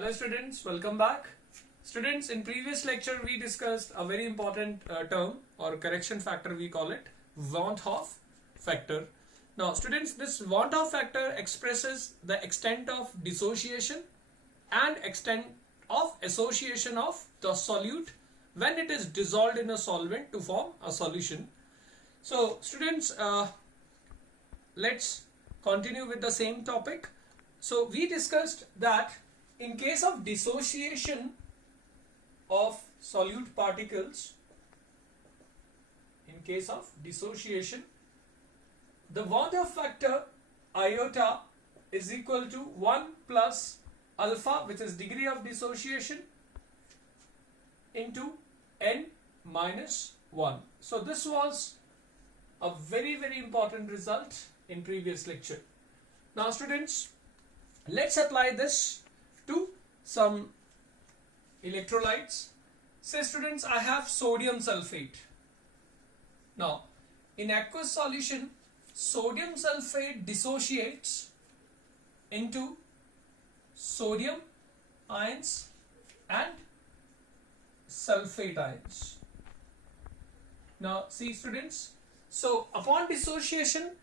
Hello students, welcome back. Students, in previous lecture we discussed a very important term or correction factor, we call it Van't Hoff factor. Now students, this Van't Hoff factor expresses the extent of dissociation and extent of association of the solute when it is dissolved in a solvent to form a solution. So students, let's continue with the same topic. So we discussed that in case of dissociation of solute particles, the Van't Hoff factor iota is equal to 1 plus alpha, which is degree of dissociation, into n minus 1. So this was a very important result in previous lecture. Now students, let's apply this to some electrolytes. Say students, I have sodium sulfate. Now in aqueous solution, sodium sulfate dissociates into sodium ions and sulfate ions. Now see students, so upon dissociation,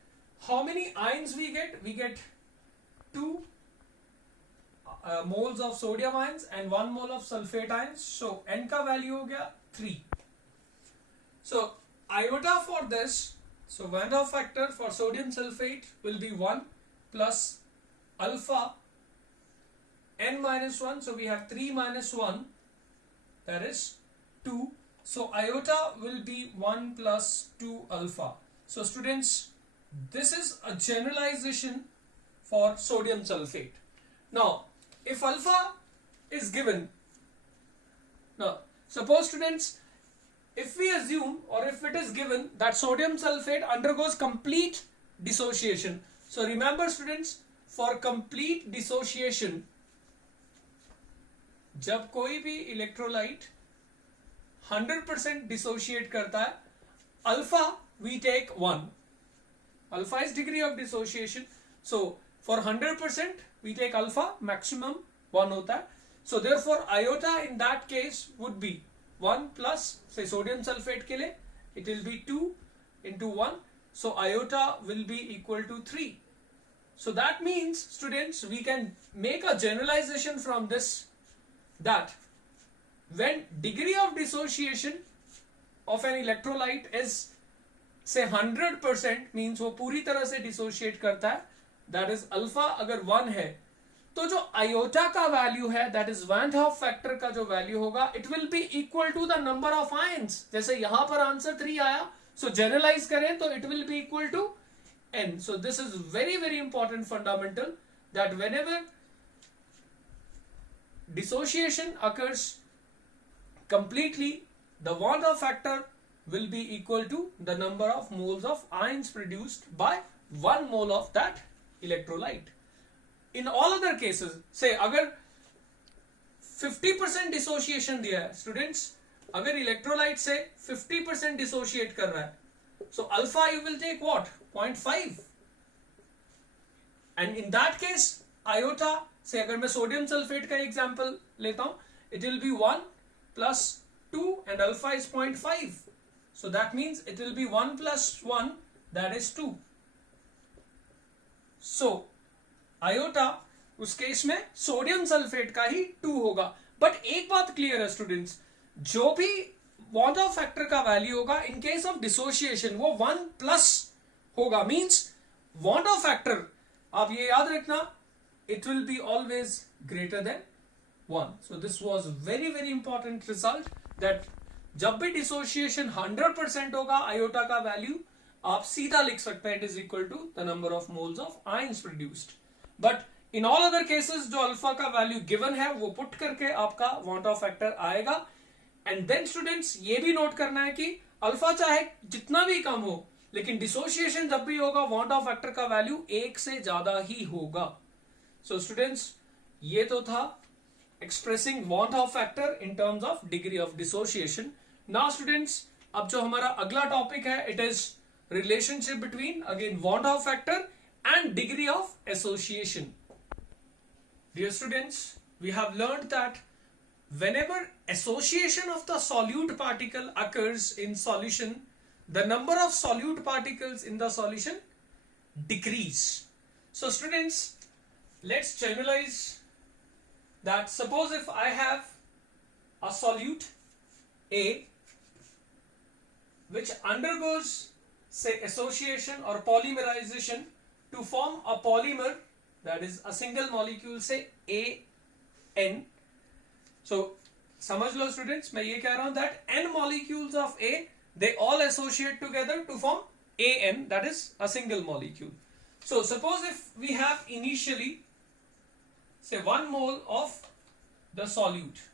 how many ions we get? We get 2 moles of sodium ions and 1 mole of sulfate ions. So n का value हो गया 3. So iota for this, so Van't Hoff factor for sodium sulfate will be 1 plus alpha n minus 1. So we have 3 minus 1, that is 2. So iota will be 1 plus 2 alpha. So students, this is a generalization for sodium sulfate. Now if alpha is given, now suppose students, if we assume or if it is given that sodium sulfate undergoes complete dissociation. So remember students, for complete dissociation, जब कोई भी electrolyte 100% dissociate करता है, alpha we take 1. Alpha is degree of dissociation. So for 100% we take alpha, maximum 1 होता है. So therefore iota in that case would be 1 plus, say sodium sulfate के लिए it will be 2 into 1. So iota will be equal to 3. So that means students, we can make a generalization from this, that when degree of dissociation of an electrolyte is say 100%, means वो पूरी तरह से dissociate करता है, that is alpha अगर 1 है, तो जो iota का value है, that is Van't Hoff factor का जो value होगा, it will be equal to the number of ions. जैसे यहाँ पर आंसर 3 आया, so generalize करें तो it will be equal to n. So this is very important fundamental, that whenever dissociation occurs completely, the Van't Hoff factor will be equal to the number of moles of ions produced by 1 mole of that electrolyte. In all other cases, say अगर 50% dissociation दिया है students, अगर electrolyte से 50% dissociate कर रहा है, so alpha you will take what? 0.5. And in that case iota, say अगर मैं sodium sulfate का example लेता हूँ, it will be 1 plus 2 and alpha is 0.5. So that means it will be 1 plus 1, that is 2. So iota उस case में sodium sulphate का ही 2 होगा. But एक बात क्लियर है स्टूडेंट्स, जो भी Van't Hoff फैक्टर का वैल्यू होगा इन केस ऑफ डिसोसिएशन वो 1 प्लस होगा. मींस Van't Hoff फैक्टर, आप ये याद रखना, it will be always greater than 1. So this was very important result, that जब भी डिसोसिएशन 100% होगा, आयोटा का वैल्यू आप सीधा लिख सकते हैं, it is equal to the number of moles of ions produced. But in all other cases जो अल्फा का वैल्यू गिवन है वो पुट करके आपका Van't Hoff फैक्टर आएगा. एंड देन स्टूडेंट्स ये भी नोट करना है कि अल्फा चाहे जितना भी कम हो, लेकिन डिसोसिएशन जब भी होगा Van't Hoff फैक्टर का वैल्यू 1 से ज्यादा ही होगा. सो स्टूडेंट्स, ये तो था expressing Van't Hoff factor in terms of degree of dissociation. Now students, अब जो हमारा अगला टॉपिक है, it is relationship between again Van't Hoff factor and degree of association. Dear students, we have learned that whenever association of the solute particle occurs in solution, the number of solute particles in the solution decrease. So students, let's generalize that. Suppose if I have a solute A which undergoes, say, association or polymerization to form a polymer, that is a single molecule, say AN. So समझ लो students, मैं ये कह रहा हूं that n molecules of A, they all associate together to form AN, that is a single molecule. So suppose if we have initially say 1 mole of the solute,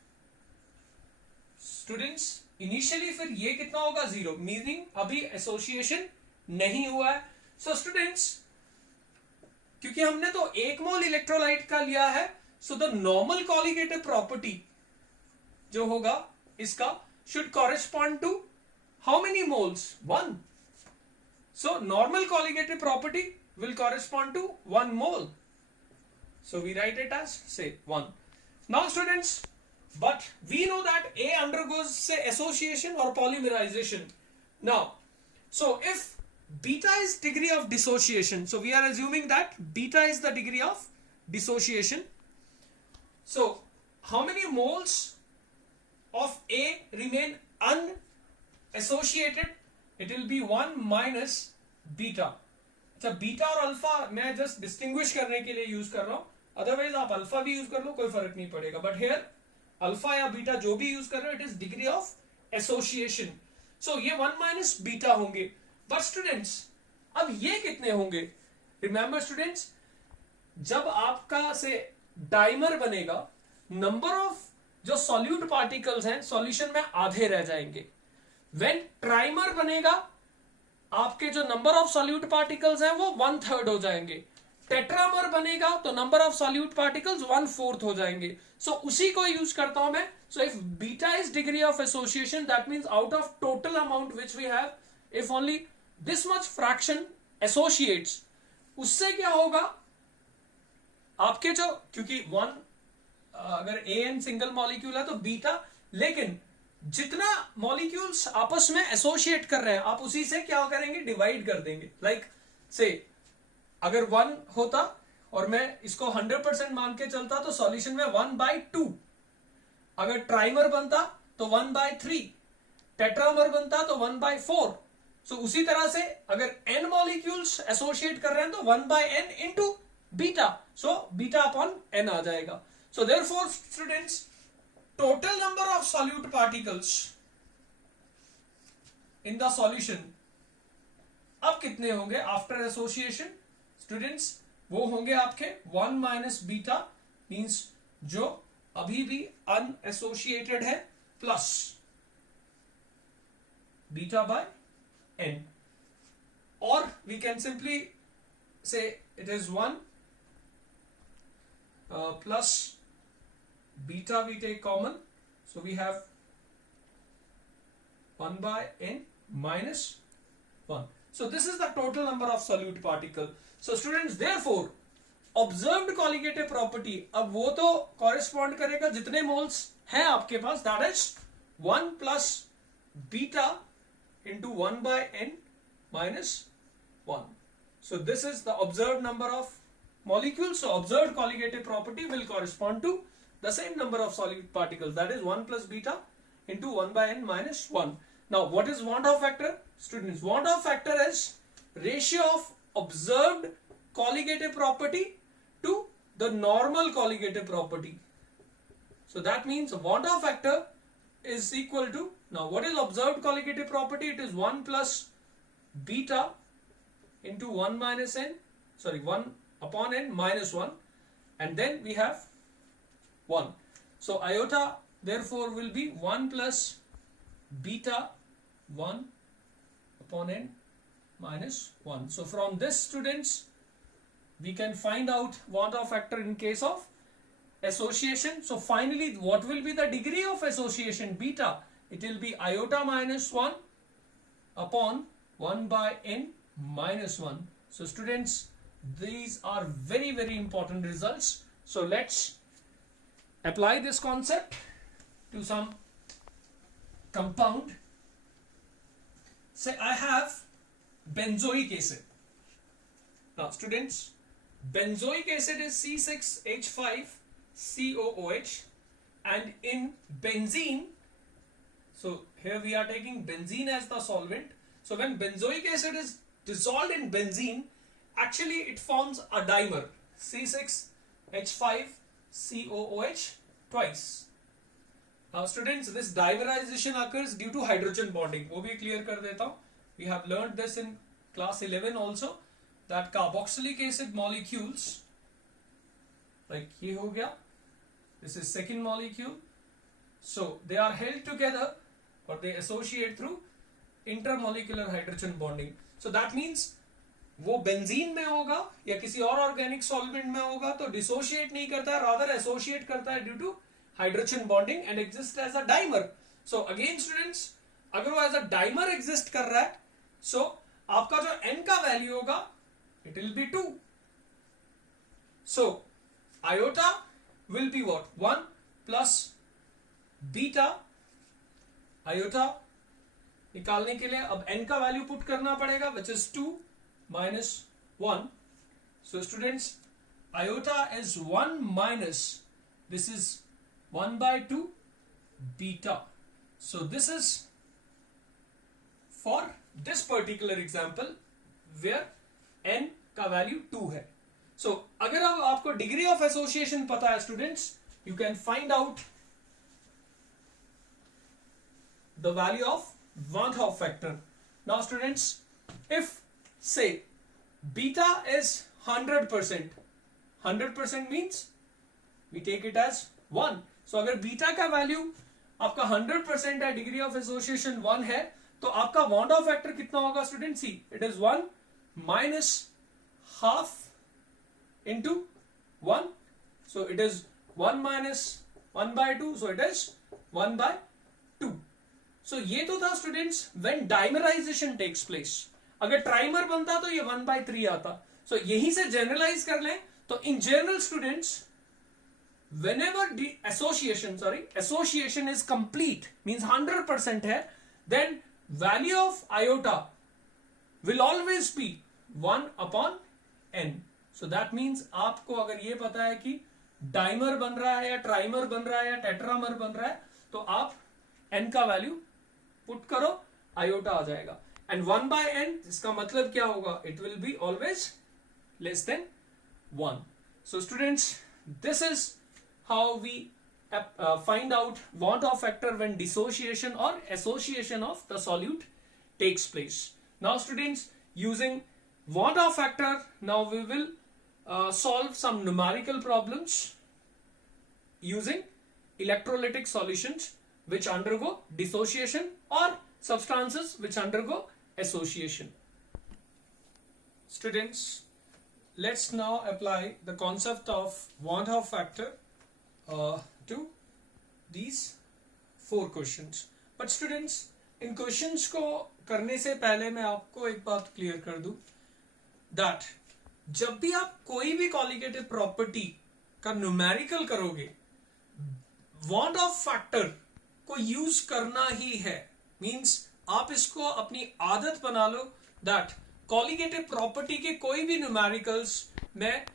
students initially फिर ये कितना होगा, 0, meaning अभी association नहीं हुआ है. So students, क्योंकि हमने तो 1 मोल इलेक्ट्रोलाइट का लिया है, so the normal colligative property जो होगा इसका should correspond to how many moles, 1. So normal colligative property will correspond to 1 mole. So we write it as say 1. Now students, but we know that A undergoes, say, association or polymerization. Now, so if beta is degree of dissociation, so we are assuming that beta is the degree of dissociation. So how many moles of A remain unassociated? It will be 1 minus beta. अच्छा, beta और alpha मैं just distinguish करने के लिए use कर रहा हूं, otherwise आप अल्फा भी यूज कर लो, कोई फर्क नहीं पड़ेगा. बट हियर अल्फा या बीटा जो भी यूज कर रहे हो, it is degree of association. So ये 1 माइनस बीटा होंगे. बट स्टूडेंट्स, अब ये कितने होंगे? रिमेंबर स्टूडेंट्स, जब आपका से डाइमर बनेगा, नंबर ऑफ जो सॉल्यूट पार्टिकल्स हैं सॉल्यूशन में आधे रह जाएंगे. व्हेन ट्राइमर बनेगा, आपके जो नंबर ऑफ सॉल्यूट पार्टिकल्स हैं वो 1/3 हो जाएंगे. टेट्रामर बनेगा तो नंबर ऑफ सॉल्यूट पार्टिकल्स 1/4 हो जाएंगे. सो उसी को यूज करता हूं मैं. So if beta is degree of association, that means out of total amount which we have, if only this much fraction associates, उससे क्या होगा आपके जो, क्योंकि 1 अगर AN सिंगल मॉलिक्यूल है तो बीटा, लेकिन जितना मॉलिक्यूल्स आपस में एसोसिएट कर रहे हैं आप उसी से क्या करेंगे, डिवाइड कर देंगे. लाइक से अगर 1 होता और मैं इसको 100% मान के चलता तो सॉल्यूशन में 1/2. अगर ट्राइमर बनता तो 1/3, टेट्रामर बनता तो 1/4. सो उसी तरह से अगर n मॉलिक्यूल्स एसोसिएट कर रहे हैं तो 1/n into beta, so beta upon n आ जाएगा. So therefore students, total number of solute particles in the solution अब कितने होंगे आफ्टर एसोसिएशन? स्टूडेंट्स, वो होंगे आपके 1 माइनस बीटा, मीन्स जो अभी भी अनएसोसिएटेड है, प्लस बीटा बाय n. और वी कैन सिंपली से it is 1 plus beta we take common, so we have 1/n minus 1. So this is the total number of solute particle. So students, therefore observed colligative property, अब वो तो correspond करेगा जितने moles हैं आपके पास, that is 1 plus beta into 1/n minus 1. So this is the observed number of molecules. So observed colligative property will correspond to the same number of solute particles, that is 1 plus beta into 1/n minus 1. Now what is Van 't Hoff factor? Students, Van 't Hoff factor is ratio of observed colligative property to the normal colligative property. So that means Van 't Hoff factor is equal to, now what is observed colligative property? It is 1 plus beta into 1 minus n, sorry 1 upon n minus 1, and then we have 1. So iota therefore will be 1 plus beta 1 upon n minus 1. So from this, students, we can find out Van 't Hoff factor in case of association. So finally, what will be the degree of association? Beta. It will be iota minus 1 upon 1/n minus 1. So students, these are very, very important results. So let's apply this concept to some compound. Say I have benzoic acid. Now students, benzoic acid is C6H5COOH, and in benzene, so here we are taking benzene as the solvent. So when benzoic acid is dissolved in benzene, actually it forms a dimer, C6H5COOH twice. Now students, this dimerization occurs due to hydrogen bonding. वो भी clear कर देता हूँ. We have learned this in class 11 also, that carboxylic acid molecules, like ये हो गया, this is second molecule, so they are held together or they associate through intermolecular hydrogen bonding. So that means वो benzene में होगा या किसी और organic solvent में होगा तो डिसोशिएट नहीं करता है, रादर एसोसिएट करता है due to hydrogen bonding and exist as a dimer. So again students, अगर वो एज अ डाइमर एग्जिस्ट कर रहा है, सो आपका जो n का वैल्यू होगा it will be 2. So iota will be what? 1 plus beta. Iota निकालने के लिए अब n का वैल्यू पुट करना पड़ेगा, which is 2 minus 1. So students, iota is 1 minus, this is 1 by 2 beta. So this is for this particular example where n का value 2 है. So अगर अब आपको डिग्री ऑफ एसोसिएशन पता है students, you can find out the value of Van Hoff factor. Now students, if say beta is 100%, 100% means we take it as 1. So अगर beta का value आपका 100% है, डिग्री ऑफ एसोसिएशन 1 है, तो आपका Van Hoff factor कितना होगा student? See, it is 1 minus half into 1. So it is 1 minus 1 by 2. So it is 1 by 2. So ये तो था students when dimerization takes place. अगर ट्राइमर बनता तो ये 1 by 3 आता. So यहीं से जनरलाइज कर लें तो in general students, whenever the association is complete, means 100% है, then value of iota will always be 1 upon n. So that means आपको अगर ये पता है कि डाइमर बन रहा है या ट्राइमर बन रहा है या टेट्रामर बन रहा है, तो आप n का वैल्यू पुट करो, आयोटा आ जाएगा. एंड 1 by n, इसका मतलब क्या होगा? It will be always less than 1. So students, this is how we find out Van Hoff factor when dissociation or association of the solute takes place. Now students, using Van Hoff factor, now we will solve some numerical problems using electrolytic solutions which undergo dissociation or substances which undergo association. Students, let's now apply the concept of Van Hoff factor to these 4 questions. But students, in questions को करने से पहले मैं आपको एक बात clear कर दूं, that जब भी आप कोई भी कॉलिगेटिव प्रॉपर्टी का न्यूमेरिकल करोगे, Van Hoff factor को यूज करना ही है. मींस आप इसको अपनी आदत बना लो दैट कॉलिगेटिव प्रॉपर्टी के कोई भी न्यूमेरिकल्स में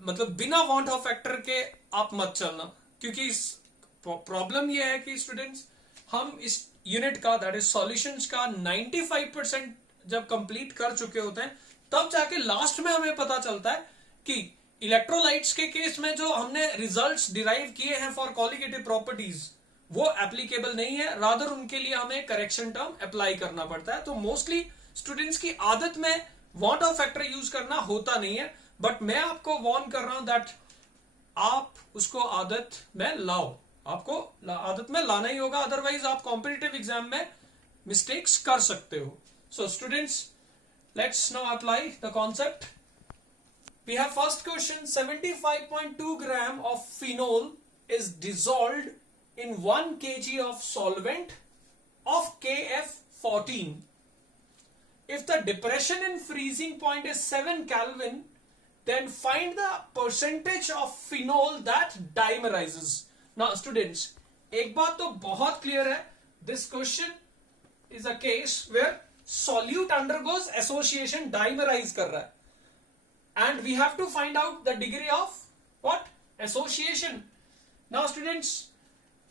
मतलब बिना Van Hoff factor के आप मत चलना, क्योंकि प्रॉब्लम ये है कि स्टूडेंट्स, हम इस यूनिट का, दैट इज सॉल्यूशंस का 95% जब कंप्लीट कर चुके होते हैं, तब जाके लास्ट में हमें पता चलता है कि इलेक्ट्रोलाइट्स के केस में जो हमने रिजल्ट्स डिराइव किए हैं फॉर कॉलिगेटिव प्रॉपर्टीज, वो एप्लीकेबल नहीं है, रादर उनके लिए हमें करेक्शन टर्म अप्लाई करना पड़ता है. तो मोस्टली स्टूडेंट्स की आदत में Van Hoff factor यूज करना होता नहीं है, बट मैं आपको वॉर्न कर रहा हूं दैट आप उसको आदत में लाओ, आपको आदत में लाना ही होगा, अदरवाइज आप कॉम्पिटिटिव एग्जाम में मिस्टेक्स कर सकते हो. So students, let's now apply the concept. We have first question, 75.2 gram of phenol is dissolved in 1 kg of solvent of KF14. If the depression in freezing point is 7 Kelvin, then find the percentage of phenol that dimerizes. Now students, एक बात तो बहुत clear है, this question is a case where solute undergoes association, dimerize कर रहा है, and we have to find out the degree of what, association. Now students,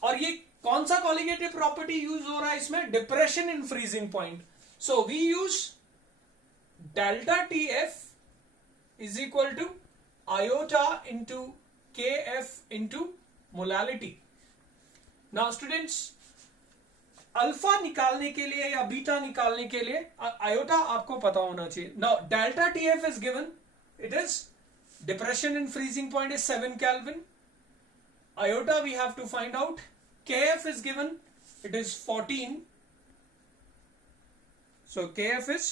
और ये कौन सा कॉलिगेटिव प्रॉपर्टी यूज हो रहा है इसमें, depression in freezing point. So we use delta T F is equal to iota into K F into molality. Now students, alpha निकालने के लिए या बीटा निकालने के लिए आयोटा आपको पता होना चाहिए. Now delta T F is given, it is depression in freezing point is 7 Kelvin. Iota we have to find out. Kf is given, it is 14. So Kf is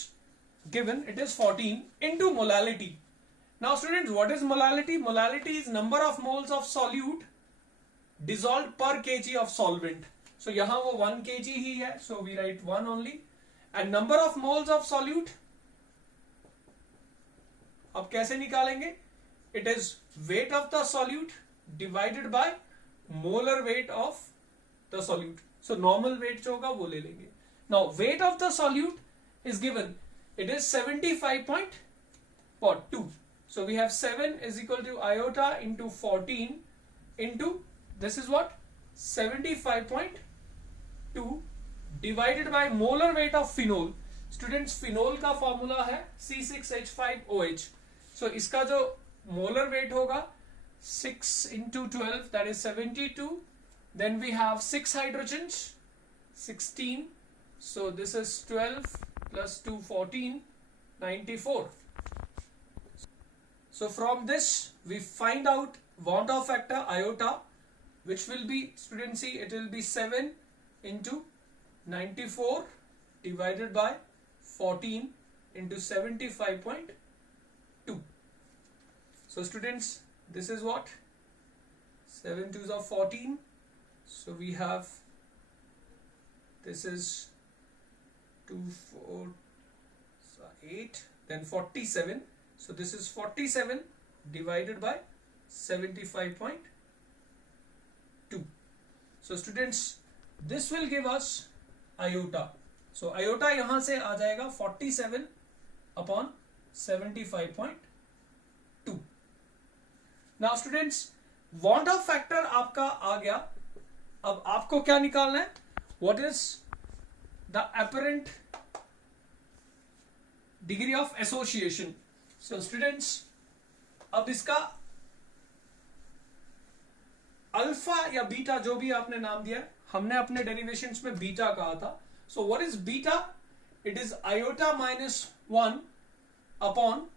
given, it is 14 into molality. Now students, what is molality? Molality is number of moles of solute dissolved per kg of solvent. So यहाँ वो 1 kg ही है, so we write 1 only. And number of moles of solute, अब कैसे निकालेंगे? It is weight of the solute divided by molar weight of the solute. So normal weight जो होगा वो ले लेंगे. Now weight of the solute is given, it is 75.2. So we have 7 is equal to iota into 14 into, this is what, 75.2 divided by molar weight of phenol. Students, phenol का formula है C6H5OH. So इसका जो molar weight होगा 6 into 12, that is 72. Then we have 6 hydrogens, 16. So this is 12 plus 2, 14, 94. So from this we find out Van-Hoff factor iota, which will be, students see, it will be 7 into 94 divided by 14 into 75.2. So students, this is what, 7 2s are 14. So we have, this is 2 4 8, then 47. So this is 47 divided by 75.2. So students, this will give us iota. So iota यहाँ से आ जाएगा 47 upon 75.2. Now students, Van-Hoff factor आपका आ गया. अब आपको क्या निकालना है? What is the apparent degree of association? So students, अब इसका अल्फा या बीटा जो भी आपने नाम दिया, हमने अपने डेरिवेशंस में बीटा कहा था. So what is beta? It is iota minus 1 upon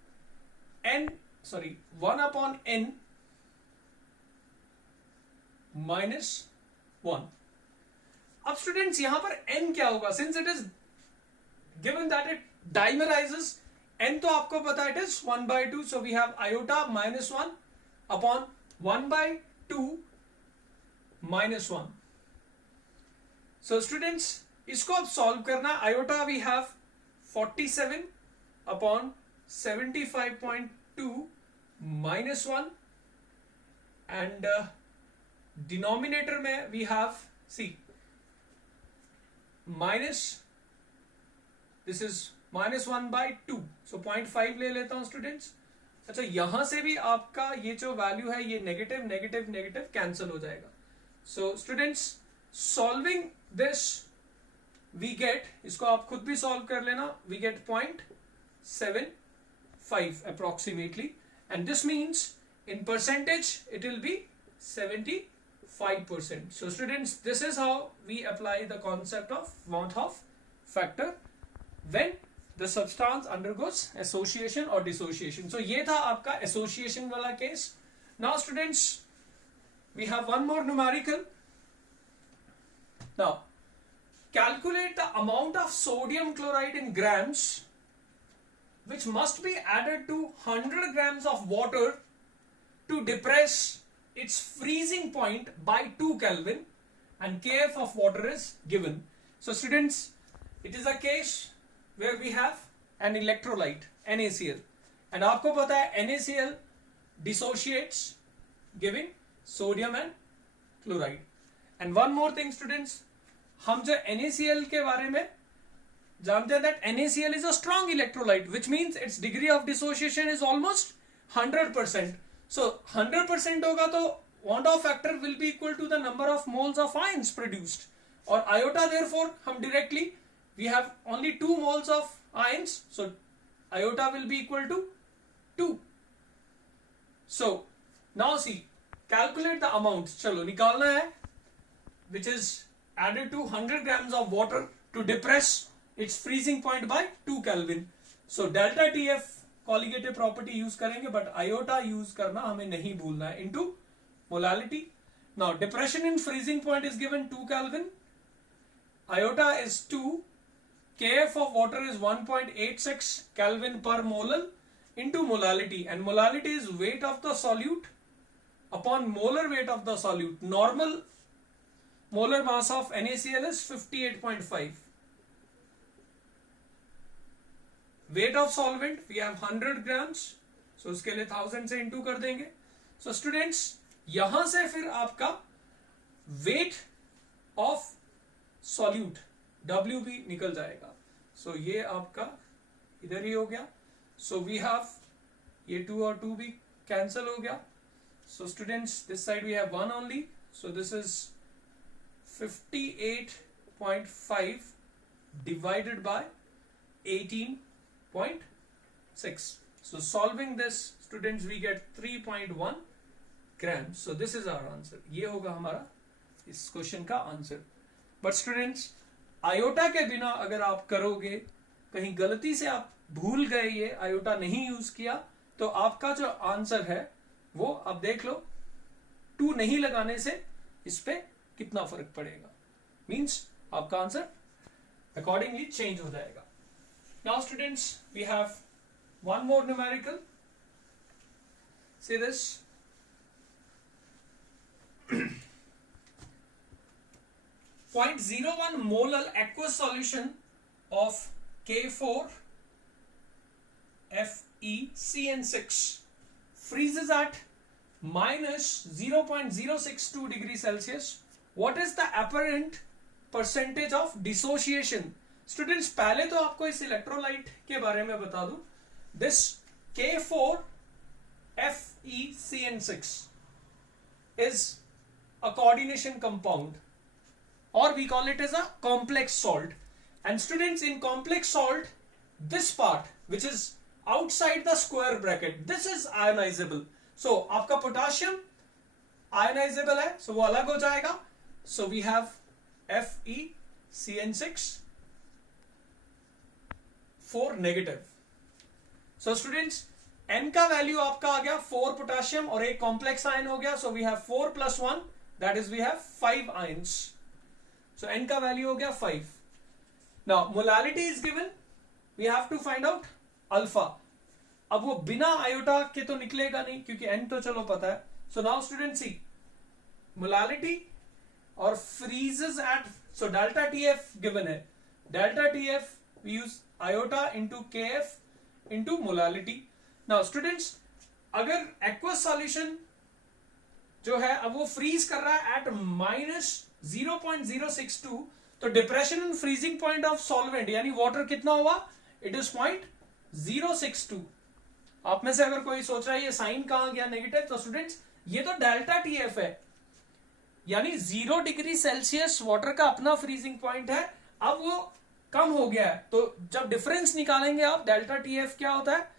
n, sorry, 1 upon n minus 1. अब स्टूडेंट्स यहां पर n क्या होगा? Since it is given that it dimerises, n तो आपको पता है, it is 1/2. So we have iota minus 1 upon 1/2 minus 1. So students, इसको अब सॉल्व करना. Iota we have 47 upon 75.2 minus 1, and denominator में we have, C, minus, this is -1/2. So 0.5 ले लेता हूं स्टूडेंट्स. अच्छा, यहां से भी आपका ये जो वैल्यू है ये नेगेटिव नेगेटिव नेगेटिव कैंसिल हो जाएगा. So students, solving this we get, इसको आप खुद भी सॉल्व कर लेना, we get 0.75 approximately, and this means in percentage it will be 75%. So students, this is how we apply the concept of Van-Hoff factor when the substance undergoes association or dissociation. So ये था आपका association वाला case. Now students, we have one more numerical. Now calculate the amount of sodium chloride in grams which must be added to 100 grams of water to depress its freezing point by 2 Kelvin, and Kf of water is given. So students, it is a case where we have an electrolyte NaCl, and आपको पता है NaCl dissociates giving sodium and chloride. And one more thing students, हम जो NaCl के बारे में जानते हैं that NaCl is a strong electrolyte, which means its degree of dissociation is almost 100%. So 100% होगा तो Van der Waals factor will be equal to the number of moles of ions produced. और iota therefore हम directly we have only 2 moles of ions, so iota will be equal to 2. So now see, calculate the amount. चलो निकालना है, which is added to 100 grams of water to depress its freezing point by 2 Kelvin. So delta TF colligative property use करेंगे, but iota use करना हमें नहीं भूलना है, into molality. Now depression in freezing point is given 2 Kelvin, iota is 2, kf of water is 1.86 Kelvin per molal into molality, and molality is weight of the solute upon molar weight of the solute. Normal molar mass of NaCl is 58.5. Weight of solvent we have 100 grams, so उसके लिए 1000 से into कर देंगे. So students, यहां से फिर आपका weight of solute WB निकल जाएगा. So ये आपका इधर ही हो गया. So we have ये 2 और 2 भी cancel हो गया. So students, this side we have 1 only. So this is 58.5 divided by 18.6. So solving this, students, we get 3.1 grams. So this is our answer. ये होगा हमारा इस क्वेश्चन का आंसर. बट स्टूडेंट्स, आयोटा के बिना अगर आप करोगे, कहीं गलती से आप भूल गए ये आयोटा नहीं यूज किया, तो आपका जो आंसर है वो आप देख लो, 2 नहीं लगाने से इस पे कितना फर्क पड़ेगा. मींस आपका आंसर अकॉर्डिंगली चेंज हो जाएगा. Now students, we have one more numerical. See this, 0.01 molar aqueous solution of K4FeCN6 freezes at minus 0.062 degrees Celsius. What is the apparent percentage of dissociation? Students, पहले तो आपको इस electrolyte के बारे में बता दूं. This K4FeCN6 is a coordination compound, or we call it as a complex salt. And students, in complex salt, this part which is outside the square bracket, this is ionizable. So आपका potassium ionizable है, so वो अलग हो जाएगा. So we have FeCN6 4 negative. So students, N का value आपका आ गया 4 पोटाशियम और एक कॉम्प्लेक्स आयन हो गया. So we have 4 plus 1, that is we have 5 ions. So N का वैल्यू हो गया 5. Now molality is given, we have to find out alpha. अब वो बिना आयोटा के तो निकलेगा नहीं, क्योंकि N तो चलो पता है. So now students see, molality और freezes at, so delta TF given है. Delta TF we use iota into KF into molality. Now students, अगर aqueous solution जो है अब वो फ्रीज कर रहा है at -0.062, तो depression in freezing point of solvent यानी वाटर कितना हुआ? It is 0.062. आप में से अगर कोई सोच रहा है ये साइन कहां गया नेगेटिव, तो स्टूडेंट्स ये तो डेल्टा टीएफ है, यानी 0 डिग्री सेल्सियस वाटर का अपना फ्रीजिंग पॉइंट है. अब वो कम हो गया है, तो जब डिफरेंस निकालेंगे आप, डेल्टा टीएफ क्या होता है?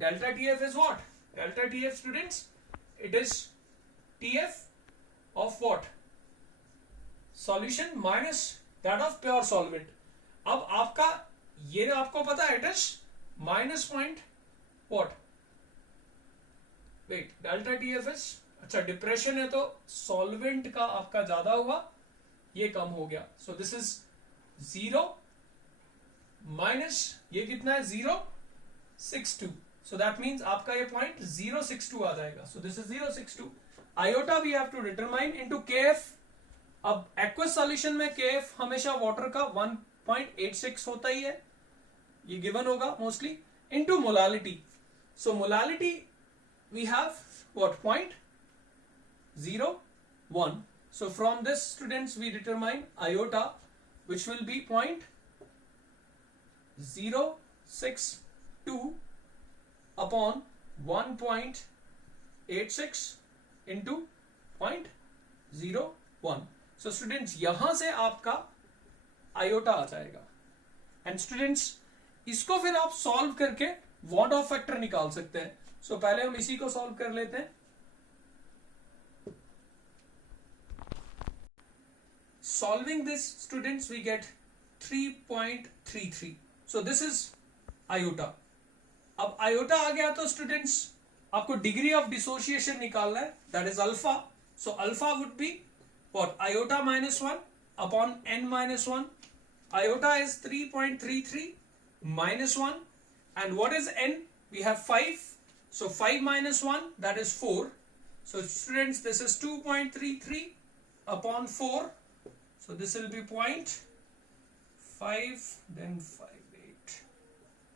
Delta TF is what? Delta TF students, it is TF of what? Solution minus that of pure solvent. अब आपका ये आपको पता है, it is minus point what? Wait, delta TF is, अच्छा डिप्रेशन है तो सॉल्वेंट का आपका ज्यादा हुआ, ये कम हो गया. सो दिस इज 0 माइनस ये कितना है? 0.62. सो दैट मीन्स आपका ये पॉइंट 0.62 आ जाएगा. So this is 0.62. Iota we have to determine into KF. अब एक्वस सॉल्यूशन में केएफ हमेशा वाटर का 1.86 होता ही है, ये गिवन होगा mostly, into molality. So molality we have what? 0.0 1. So from this, students, we determine iota, which will be 0.062 upon 1.86 into 0.01. So students, यहां से आपका आयोटा आ जाएगा. एंड स्टूडेंट्स, इसको फिर आप सॉल्व करके वॉट ऑफ फैक्टर निकाल सकते हैं. सो पहले हम इसी को सॉल्व कर लेते हैं. Solving this, students, we get 3.33. So this is iota. अब iota आ गया तो students आपको degree of dissociation निकालना है. That is alpha. So alpha would be what? Iota minus 1 upon n minus 1. Iota is 3.33 minus 1. And what is n? We have 5. So 5 minus 1, that is 4. So students, this is 2.33 upon 4. So this will be 0.5, then 5, 8,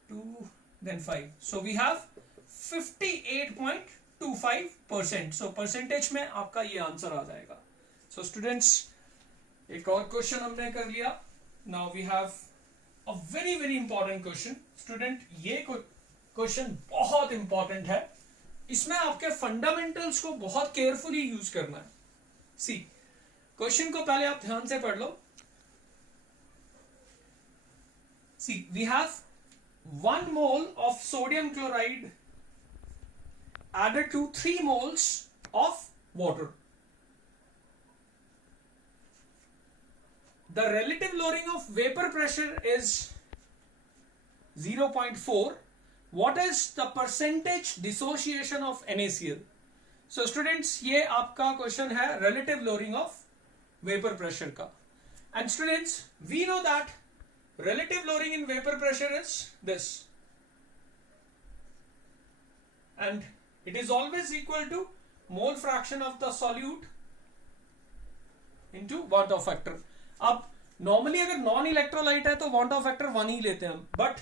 2, then 5. So we have 58.25%. So percentage में आपका ये answer आ जाएगा. So students, एक और question हमने कर लिया. Now we have a very very important question. Student, ये क्वेश्चन बहुत इंपॉर्टेंट है. इसमें आपके फंडामेंटल्स को बहुत केयरफुली यूज करना है. सी, क्वेश्चन को पहले आप ध्यान से पढ़ लो. सी, we have 1 mole of sodium chloride added to 3 moles of water. The relative lowering of vapor pressure is 0.4. What is the percentage dissociation of NaCl? So students, ये आपका क्वेश्चन है relative lowering of vapor pressure का. And students, we know that relative lowering in vapor pressure is this, and it is always equal to mole fraction of the solute into want of factor. अब normally अगर non electrolyte है तो want of factor 1 ही लेते हैं हम, but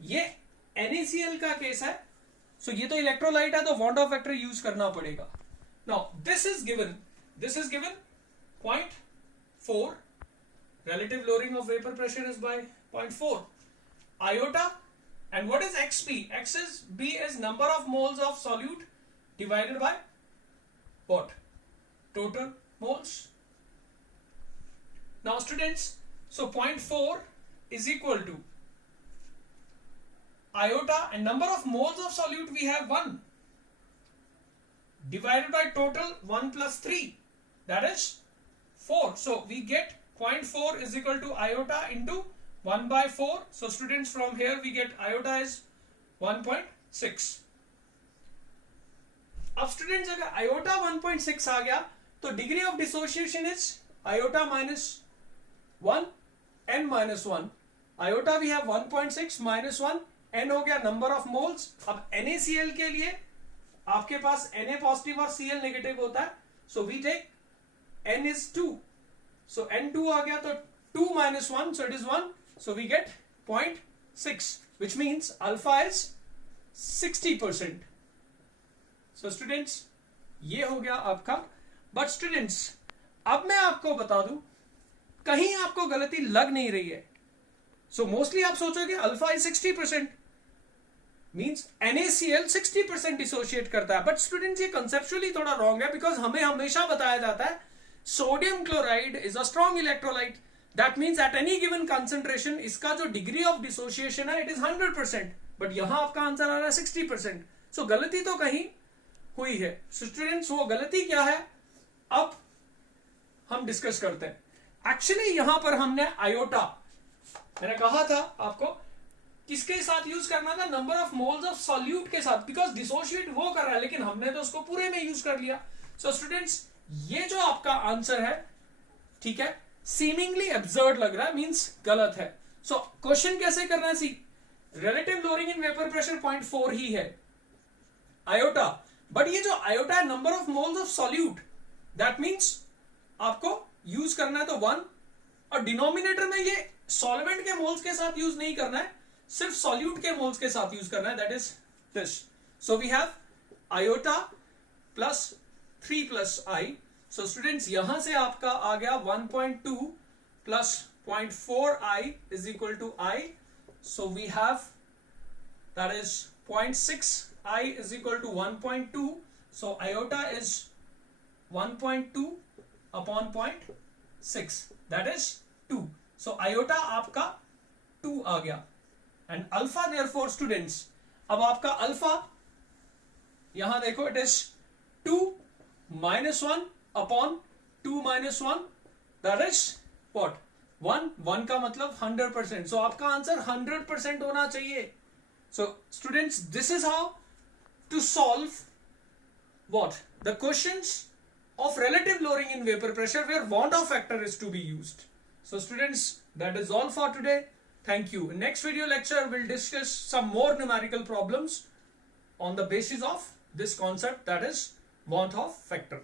ये NaCl का case है. सो ये तो इलेक्ट्रोलाइट है तो want of factor यूज करना पड़ेगा. Now this is given 0.4. Relative lowering of vapor pressure is by 0.4. Iota, and what is xb? B is number of moles of solute divided by what? Total moles. Now students, so 0.4 is equal to iota, and number of moles of solute we have 1 divided by total 1 plus 3, that is 4. So we get 0.4 is equal to iota into 1 by 4. So students, from here we get iota is 1.6. अब students, अगर iota 1.6 आ गया तो degree of dissociation is iota minus 1, n minus 1. Iota we have 1.6 minus 1, n हो गया number of moles. अब NaCl के लिए आपके पास Na पॉजिटिव और Cl नेगेटिव होता है. So we take n is 2. So n2 आ गया तो 2 minus 1, so it is 1. So we get 0.6, which means alpha is 60%. So students, ये हो गया आपका. But students, अब मैं आपको बता दूं, कहीं आपको गलती लग नहीं रही है. So mostly आप सोचोगे alpha is 60%. Means NaCl 60% dissociate करता है. बट स्टूडेंट्स, ये कंसेप्चुअली थोड़ा रॉन्ग है, बिकॉज हमें हमेशा बताया जाता है sodium chloride is a strong electrolyte. That means at any given concentration इसका जो डिग्री ऑफ डिसोशिएशन है इट इज 100%. बट यहां आपका आंसर आ रहा है 60%. सो गलती तो कहीं हुई है. सो स्टूडेंट्स, वो गलती क्या है अब हम डिस्कस करते हैं. एक्चुअली यहां पर हमने आयोटा, मैंने कहा था आपको किसके साथ यूज करना था, number of moles of solute के साथ, बिकॉज डिसोशिएट वो कर रहा है लेकिन हमने तो उसको पूरे में यूज कर लिया. सो स्टूडेंट्स, ये जो आपका आंसर है, ठीक है, सीमिंगली एब्सर्ड लग रहा है, मींस गलत है. सो क्वेश्चन कैसे करना है, see, relative lowering in vapour pressure 0.4 ही है आयोटा, बट ये जो आयोटा है number of moles of solute, that means आपको यूज करना है तो 1, और डिनोमिनेटर में ये सॉल्वेंट के मोल्स के साथ यूज नहीं करना है, सिर्फ सॉल्यूट के मोल्स के साथ यूज करना है, that is this. So we have iota plus 3 plus I. So students यहां से आपका आ गया 1.2 plus 0.4i is equal to i. So we have that is 0.6i is equal to 1.2. So iota is 1.2 upon 0.6, that is 2. So iota आपका 2 आ गया. And alpha therefore students, अब आपका alpha यहां देखो it is 2 minus 1 upon 2 minus 1, that is what? 1. 1 का मतलब 100%. So आपका answer 100% होना चाहिए. So students, this is how to solve what? The questions of relative lowering in vapor pressure where Van't-Hoff factor is to be used. So students, that is all for today. Thank you. In next video lecture, we'll discuss some more numerical problems on the basis of this concept, that is Van't-Hoff factor.